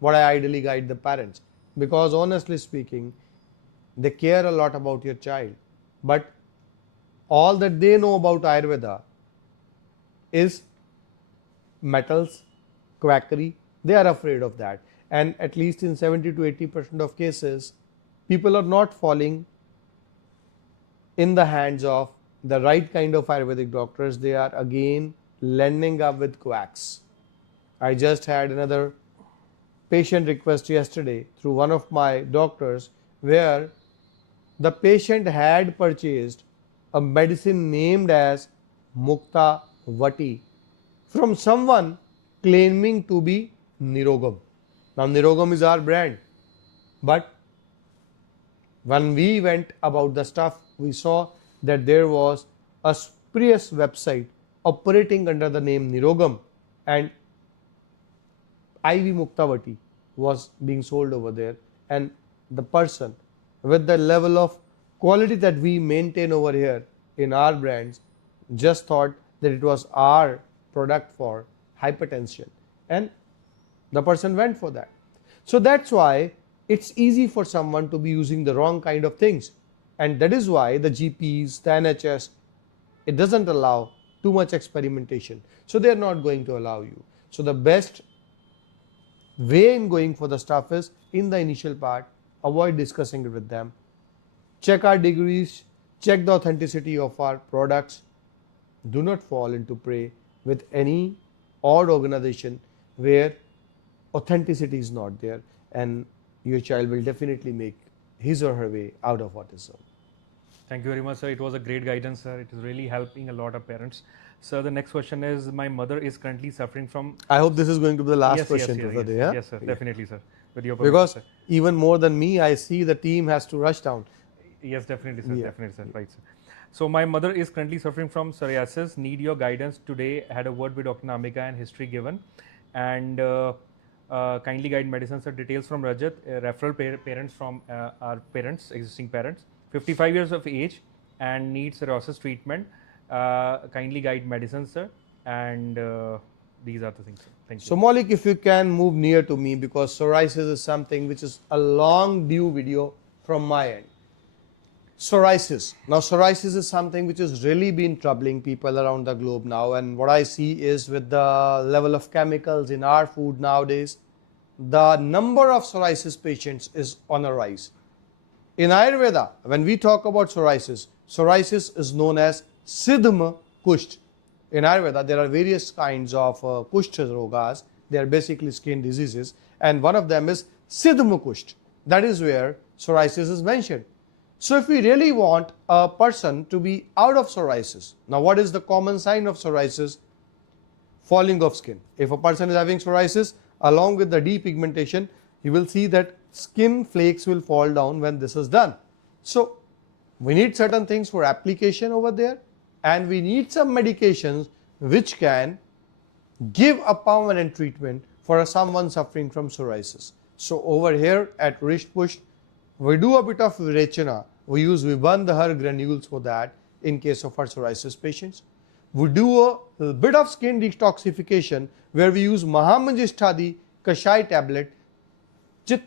what I ideally guide the parents, because honestly speaking, they care a lot about your child, but all that they know about Ayurveda is metals, quackery. They are afraid of that, and at least in 70 to 80% of cases, people are not falling in the hands of the right kind of Ayurvedic doctors. They are again landing up with quacks. I just had another patient request yesterday through one of my doctors, where the patient had purchased a medicine named as Mukta Vati from someone claiming to be Nirogam. Now Nirogam is our brand, but when we went about the stuff, we saw that there was a spurious website operating under the name Nirogam, and IV Muktavati was being sold over there, and the person with the level of quality that we maintain over here in our brands just thought that it was our product for hypertension, and the person went for that. So that's why it's easy for someone to be using the wrong kind of things, and that is why the GPs, the NHS, it doesn't allow too much experimentation, so they are not going to allow you. So the best way in going for the stuff is, in the initial part, avoid discussing it with them. Check our degrees, check the authenticity of our products. Do not fall into prey with any odd organization where authenticity is not there, and your child will definitely make his or her way out of autism. Thank you very much, sir. It was a great guidance, sir. It is really helping a lot of parents. Sir, the next question is, my mother is currently suffering from... I hope this is going to be the last question for the day. Yeah? Yes, sir. Definitely, sir. With your permission, because sir. Even more than me, I see the team has to rush down. Yes, definitely, sir. Yeah. Definitely, sir. Right, sir. So my mother is currently suffering from psoriasis. Need your guidance today. Had a word with Dr. Namika and history given, and kindly guide medicine. Sir, details from Rajat. Referral parents from our parents, existing parents. 55 years of age and needs psoriasis treatment. Kindly guide medicine, sir. And these are the things, sir. Thank you. So Maulik, if you can move near to me, because psoriasis is something which is a long due video from my end. Psoriasis. Now psoriasis is something which has really been troubling people around the globe now, and what I see is with the level of chemicals in our food nowadays, the number of psoriasis patients is on a rise. In Ayurveda, when we talk about psoriasis, psoriasis is known as Siddhma Kusht. In Ayurveda, there are various kinds of Kushta rogas. They are basically skin diseases, and one of them is Siddhma Kusht. That is where psoriasis is mentioned. So if we really want a person to be out of psoriasis, now what is the common sign of psoriasis? Falling of skin. If a person is having psoriasis, along with the depigmentation, you will see that skin flakes will fall down when this is done. So we need certain things for application over there, and we need some medications which can give a permanent treatment for someone suffering from psoriasis. So over here at Wrist Push, we do a bit of virechana. We use Vibandhar granules for that in case of our psoriasis patients. We do a bit of skin detoxification where we use Mahamanjisthadi Kashai tablet,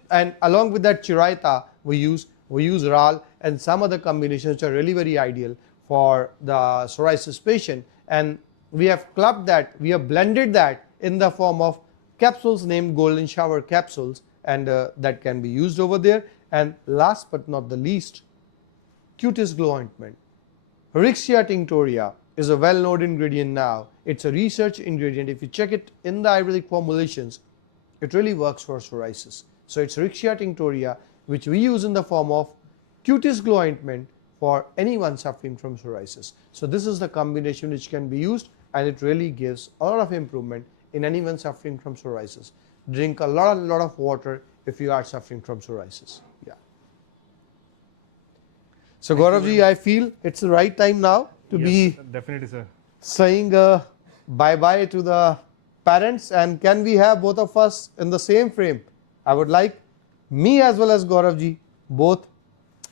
and along with that Chiraita we use Ral and some other combinations which are really very ideal for the psoriasis patient, and we have clubbed that, we have blended that in the form of capsules named Golden Shower capsules, and that can be used over there. And last but not the least, cutis glow ointment. Rixia tinctoria is a well-known ingredient now. It's a research ingredient. If you check it in the Ayurvedic formulations, it really works for psoriasis. So it's Rixia tinctoria, which we use in the form of cutis glow ointment for anyone suffering from psoriasis. So this is the combination which can be used, and it really gives a lot of improvement in anyone suffering from psoriasis. Drink a lot of water if you are suffering from psoriasis. Yeah. So Gauravji, I feel it's the right time now to be definitely, sir, saying bye-bye to the parents, and can we have both of us in the same frame? I would like me as well as Gauravji both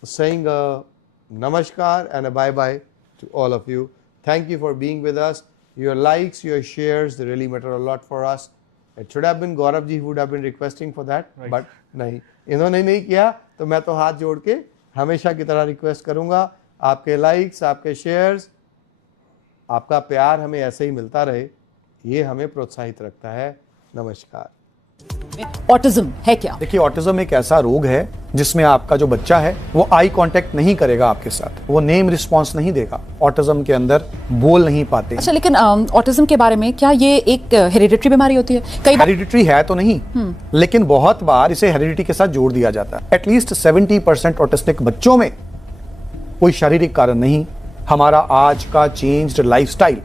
saying a namaskar and a bye-bye to all of you. Thank you for being with us. Your likes, your shares, they really matter a lot for us. It should have been Gauravji who would have been requesting for that, right. But नहीं, इन्होंने नहीं किया, तो मैं तो हाथ जोड़ के हमेशा की तरह रिक्वेस्ट करूंगा, आपके लाइक्स, आपके शेयर्स, आपका प्यार हमें ऐसे ही मिलता रहे, ये हमें प्रोत्साहित रखता है। नमस्कार। ऑटिज्म है क्या? देखिए, ऑटिज्म एक ऐसा रोग है जिसमें आपका जो बच्चा है वो आई कांटेक्ट नहीं करेगा आपके साथ, वो नेम रिस्पांस नहीं देगा, ऑटिज्म के अंदर बोल नहीं पाते। अच्छा, लेकिन ऑटिज्म के बारे में क्या ये एक हेरिडिटरी बीमारी होती है? कई बार हेरिडिटरी है तो नहीं, लेकिन बहुत बार इसे हेरिडिटी के साथ जोड़ दिया जाता है। एटलीस्ट 70% ऑटिस्टिक बच्चों में कोई शारीरिक कारण नहीं, हमारा आज का चेंज्ड लाइफस्टाइल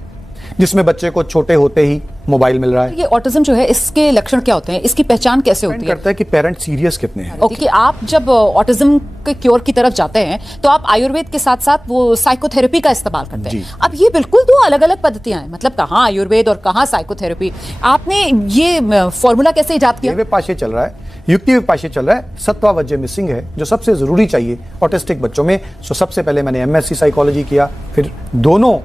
जिसमें बच्चे को छोटे होते ही मोबाइल मिल रहा है। ये ऑटिज्म जो है, इसके लक्षण क्या होते हैं, इसकी पहचान कैसे होती है? करता है कि पेरेंट सीरियस कितने हैं। ओके, आप जब ऑटिज्म के क्योर की तरफ जाते हैं तो आप आयुर्वेद के साथ साथ वो साइकोथेरेपी का इस्तेमाल करते हैं। अब ये बिल्कुल दो अलग अलग पद्धतियां हैं, मतलब कहाँ आयुर्वेद और कहाँ साइकोथेरेपी। आपने ये फॉर्मूला कैसे इजाद किया? विपाशे चल रहा है, युक्ति विपाशे चल रहा है, सत्वावज्य मिसिंग है जो सबसे जरूरी चाहिए ऑटिस्टिक बच्चों में। सो सबसे पहले मैंने एमएससी साइकोलॉजी किया, फिर दोनों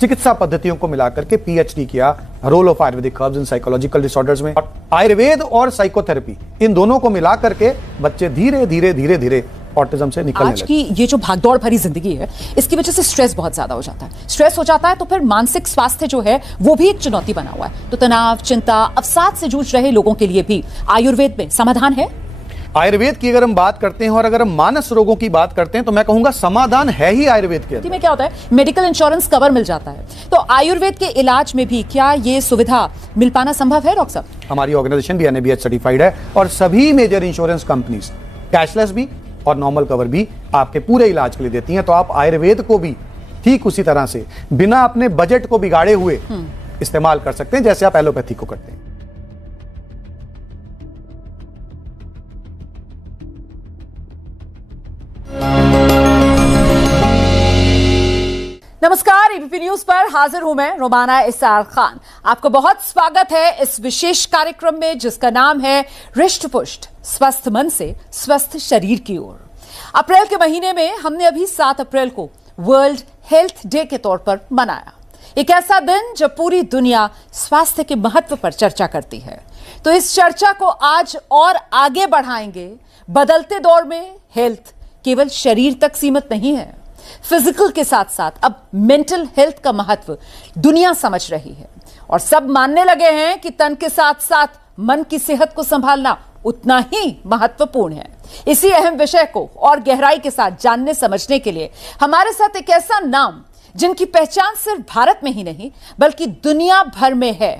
चिकित्सा पद्धतियों को मिलाकर के पीएचडी किया, role of Ayurvedic herbs in psychological disorders में, और आयुर्वेद और साइकोथेरेपी इन दोनों को मिला करके बच्चे धीरे धीरे ऑटिज्म से निकलने आज की ये जो भागदौड़ भरी जिंदगी है, इसकी वजह से स्ट्रेस बहुत ज्यादा हो जाता है। स्ट्रेस हो जाता है तो फिर मानसिक स्वास्थ्य जो है वो भी एक चुनौती बना हुआ है। तो तनाव, चिंता, अवसाद से जूझ रहे लोगों के लिए भी आयुर्वेद में समाधान है। आयुर्वेद की अगर हम बात करते हैं और अगर हम मानस रोगों की बात करते हैं तो मैं कहूंगा समाधान है ही आयुर्वेद के अंदर। में क्या होता है, मेडिकल इंश्योरेंस कवर मिल जाता है, तो आयुर्वेद के इलाज में भी क्या ये सुविधा मिल पाना संभव है डॉक्टर साहब? हमारी ऑर्गेनाइजेशन भी एनएबीएच सर्टिफाइड है और सभी मेजर इंश्योरेंस कंपनीज कैशलेस भी और नॉर्मल कवर भी आपके पूरे इलाज के लिए देती हैं। तो आप आयुर्वेद को भी ठीक उसी तरह से बिना अपने बजट को बिगाड़े हुए इस्तेमाल कर सकते हैं जैसे आप एलोपैथी को करते हैं। न्यूज पर हाजिर हूं मैं रोमाना इसार खान। आपको बहुत स्वागत है इस विशेष कार्यक्रम में जिसका नाम है रिष्ट पुष्ट, स्वस्थ मन से स्वस्थ शरीर की ओर। अप्रैल के महीने में हमने अभी 7 अप्रैल को वर्ल्ड हेल्थ डे के तौर पर मनाया। एक ऐसा दिन जब पूरी दुनिया स्वास्थ्य के महत्व पर चर्चा करती है। तो इस चर्चा को आज और आगे बढ़ाएंगे। बदलते दौर में हेल्थ केवल शरीर तक सीमित नहीं है, फिजिकल के साथ साथ अब मेंटल हेल्थ का महत्व दुनिया समझ रही है और सब मानने लगे हैं कि तन के साथ साथ मन की सेहत को संभालना उतना ही महत्वपूर्ण है। इसी अहम विषय को और गहराई के साथ जानने समझने के लिए हमारे साथ एक ऐसा नाम जिनकी पहचान सिर्फ भारत में ही नहीं बल्कि दुनिया भर में है।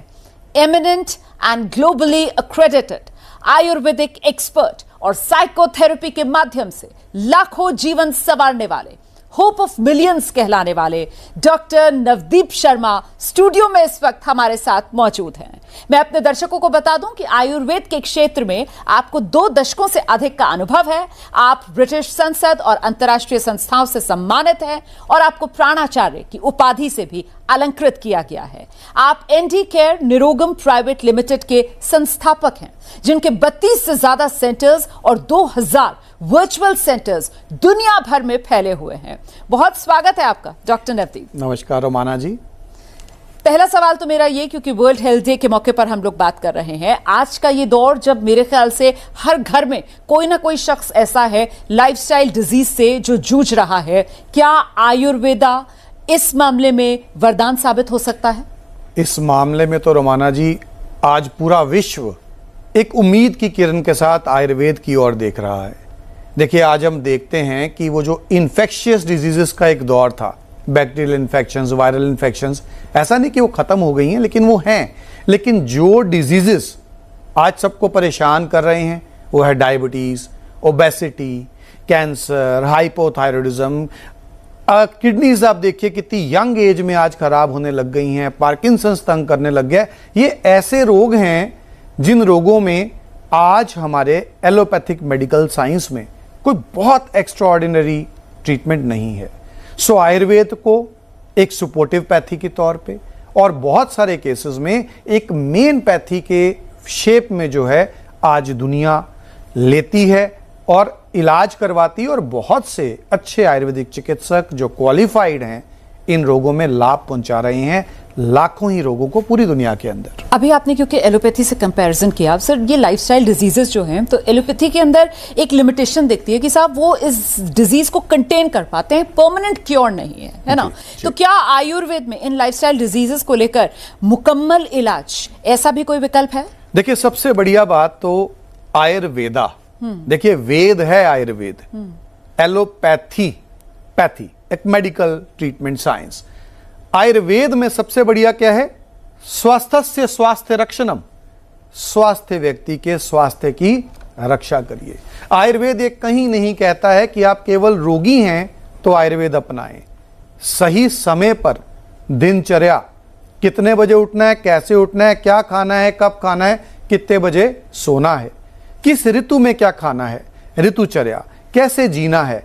Eminent and globally accredited Ayurvedic expert और साइकोथेरेपी के माध्यम से लाखों जीवन संवारने वाले, होप ऑफ मिलियंस कहलाने वाले डॉक्टर नवदीप शर्मा स्टूडियो में इस वक्त हमारे साथ मौजूद हैं। मैं अपने दर्शकों को बता दूं कि आयुर्वेद के क्षेत्र में आपको 2 दशकों से अधिक का अनुभव है। आप ब्रिटिश संसद और अंतर्राष्ट्रीय संस्थाओं से सम्मानित हैं और आपको प्राणाचार्य की उपाधि से भी अलंकृत किया गया है। आप ND Care Nirogam Private Limited के संस्थापक हैं, जिनके 32 से ज्यादा सेंटर्स और 2000 वर्चुअल सेंटर्स दुनिया भर में फैले हुए हैं। बहुत स्वागत है आपका डॉक्टर नवदीप। नमस्कार रोमाना जी। पहला सवाल तो मेरा ये, क्योंकि वर्ल्ड हेल्थ डे के मौके पर हम लोग बात कर रहे हैं, आज का ये दौर जब मेरे ख्याल से हर घर में कोई ना कोई शख्स ऐसा है लाइफस्टाइल डिजीज से जो जूझ रहा है, क्या आयुर्वेदा इस मामले में वरदान साबित हो सकता है? इस मामले में तो रोमाना जी आज पूरा विश्व एक उम्मीद की किरण के साथ आयुर्वेद की ओर देख रहा है। देखिए, आज हम देखते हैं कि वो जो इन्फेक्शियस डिजीजेस का एक दौर था, बैक्टीरियल इन्फेक्शंस, वायरल इन्फेक्शंस, ऐसा नहीं कि वो ख़त्म हो गई हैं, लेकिन वो हैं। लेकिन जो डिजीजेस आज सबको परेशान कर रहे हैं वो है diabetes, obesity, cancer, hypothyroidism. Kidneys आप देखिए कितनी यंग एज में आज खराब होने लग गई हैं, पार्किंसंस तंग करने लग गया। ये ऐसे रोग हैं जिन रोगों में आज हमारे एलोपैथिक मेडिकल साइंस में कोई बहुत एक्स्ट्राऑर्डिनरी ट्रीटमेंट नहीं है। सो आयुर्वेद को एक सपोर्टिव पैथी के तौर पे और बहुत सारे केसेस में एक मेन पैथी के शेप में जो है आज दुनिया लेती है और इलाज करवाती है और बहुत से अच्छे आयुर्वेदिक चिकित्सक जो क्वालिफाइड हैं इन रोगों में लाभ पहुंचा रहे हैं लाखों ही रोगों को पूरी दुनिया के अंदर। अभी आपने क्योंकि एलोपैथी से कंपैरिजन किया, सर ये लाइफस्टाइल डिजीजेस जो हैं तो एलोपैथी के अंदर एक लिमिटेशन दिखती है कि साहब वो इस डिजीज को कंटेन कर पाते हैं, परमानेंट क्योर नहीं है ना? तो क्या आयुर्वेद में इन लाइफस्टाइल डिजीजेस को लेकर मुकम्मल इलाज ऐसा भी कोई विकल्प है? देखिए, सबसे बढ़िया बात तो आयुर्वेदा, देखिए वेद है आयुर्वेद, एलोपैथी पैथी एक मेडिकल ट्रीटमेंट साइंस। आयुर्वेद में सबसे बढ़िया क्या है? स्वास्थ्य स्वास्थ्य रक्षणम, स्वास्थ्य व्यक्ति के स्वास्थ्य की रक्षा करिए। आयुर्वेद ये कहीं नहीं कहता है कि आप केवल रोगी हैं तो आयुर्वेद अपनाएं। सही समय पर दिनचर्या, कितने बजे उठना है, कैसे उठना है, क्या खाना है, कब खाना है, कितने बजे सोना है, किस ऋतु में क्या खाना है, ऋतुचर्या, कैसे जीना है,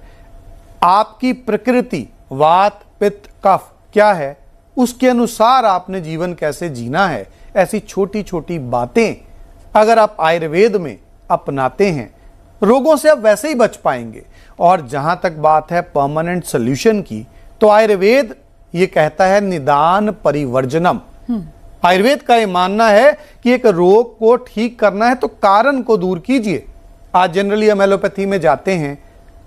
आपकी प्रकृति वात पित्त कफ क्या है, उसके अनुसार आपने जीवन कैसे जीना है। ऐसी छोटी छोटी बातें अगर आप आयुर्वेद में अपनाते हैं, रोगों से आप वैसे ही बच पाएंगे। और जहां तक बात है परमानेंट सॉल्यूशन की, तो आयुर्वेद ये कहता है निदान परिवर्जनम। आयुर्वेद का ये मानना है कि एक रोग को ठीक करना है तो कारण को दूर कीजिए। आज जनरली हम एलोपैथी में जाते हैं,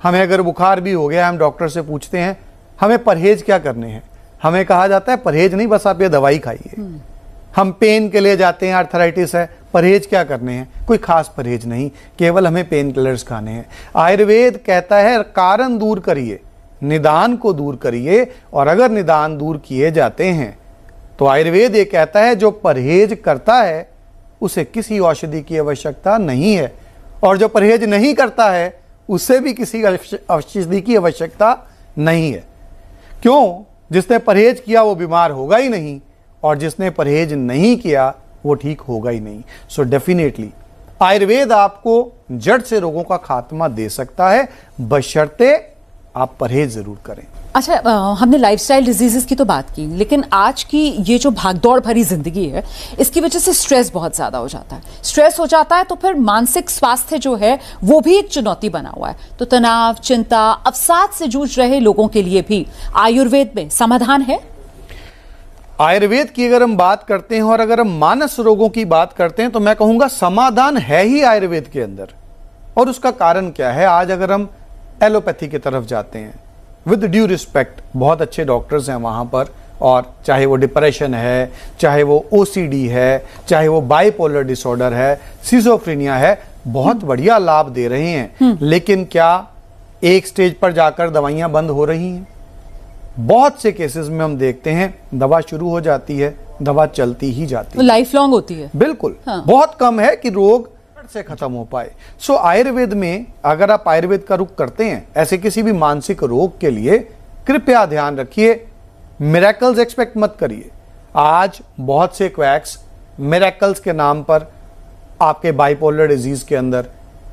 हमें अगर बुखार भी हो गया, हम डॉक्टर से पूछते हैं हमें परहेज क्या करने हैं, हमें कहा जाता है परहेज नहीं, बस आप ये दवाई खाइए। हम पेन के लिए जाते हैं, आर्थराइटिस है, परहेज क्या करने हैं, कोई खास परहेज नहीं, केवल हमें पेन किलर्स खाने हैं। आयुर्वेद कहता है कारण दूर करिए, निदान को दूर करिए। और अगर निदान दूर किए जाते हैं तो आयुर्वेद ये कहता है जो परहेज करता है उसे किसी औषधि की आवश्यकता नहीं है, और जो परहेज नहीं करता है उसे भी किसी औषधि की आवश्यकता नहीं है। क्यों? जिसने परहेज किया वो बीमार होगा ही नहीं, और जिसने परहेज नहीं किया वो ठीक होगा ही नहीं। सो डेफिनेटली आयुर्वेद आपको जड़ से रोगों का खात्मा दे सकता है, बशर्ते आप परहेज जरूर करें। अच्छा, हमने लाइफस्टाइल डिजीजेस की तो बात की, लेकिन आज की ये जो भागदौड़ भरी जिंदगी है, इसकी वजह से स्ट्रेस बहुत ज्यादा हो जाता है। स्ट्रेस हो जाता है तो फिर मानसिक स्वास्थ्य जो है वो भी एक चुनौती बना हुआ है। तो तनाव, चिंता, अवसाद से जूझ रहे लोगों के लिए भी आयुर्वेद में समाधान है। आयुर्वेद की अगर हम बात करते हैं और अगर हम मानस रोगों की बात करते हैं तो मैं कहूंगा समाधान है ही आयुर्वेद के अंदर। और उसका कारण क्या है? आज अगर हम एलोपैथी की तरफ जाते हैं, विद ड्यू रिस्पेक्ट, बहुत अच्छे डॉक्टर्स हैं वहां पर, और चाहे वो डिप्रेशन है, चाहे वो ओसीडी है, चाहे वो बाइपोलर डिसऑर्डर है, सिजोफ्रेनिया है, बहुत बढ़िया लाभ दे रहे हैं। लेकिन क्या एक स्टेज पर जाकर दवाइयां बंद हो रही हैं? बहुत से केसेस में हम देखते हैं दवा शुरू हो जाती है, दवा चलती ही जाती है, लाइफ लॉन्ग होती है। बिल्कुल। बहुत कम है कि रोग से खत्म हो पाए। सो आयुर्वेद में अगर आप आयुर्वेद का रुख करते हैं ऐसे किसी भी मानसिक रोग के लिए, कृपया ध्यान रखिए, मिरेकल्स एक्सपेक्ट मत करिए। आज बहुत से क्वैक्स मिरेकल्स के नाम पर आपके बाइपोलर डिजीज के अंदर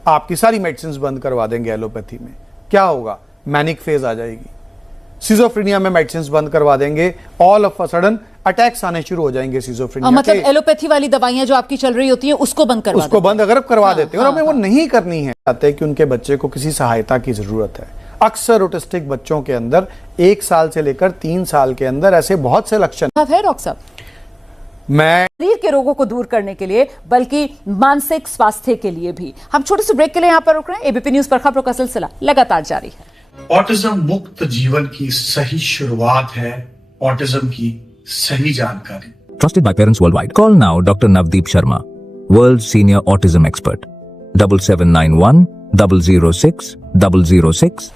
आपकी सारी मेडिसिन बंद करवा देंगे। एलोपैथी में क्या होगा? मैनिक फेज आ जाएगी। सिजोफ्रेनिया में मेडिसिन बंद करवा देंगे, all of a sudden attacks आने शुरू हो जाएंगे सिजोफ्रेनिया। मतलब एलोपैथी वाली दवाइयां जो आपकी चल रही होती हैं उसको बंद करवा उसको बंद अगर करवा देते हैं और हमें वो नहीं करनी है, चाहते हैं कि उनके बच्चे को किसी सहायता की जरूरत है। अक्सर ऑटिस्टिक बच्चों के अंदर 1 साल से लेकर 3 साल के अंदर ऐसे बहुत से लक्षण है। डॉक्टर साहब, मैं शरीर के रोगों को दूर करने के लिए बल्कि मानसिक स्वास्थ्य के लिए भी हम छोटे से ब्रेक के लिए यहाँ पर रुक रहे हैं। एबीपी न्यूज पर खबरों का सिलसिला लगातार जारी है। ऑटिज्म मुक्त जीवन की सही शुरुआत है ऑटिज्म की सही जानकारी। Trusted by parents worldwide. Call now Dr. Navdeep Sharma, world senior autism expert. 7791 006 006.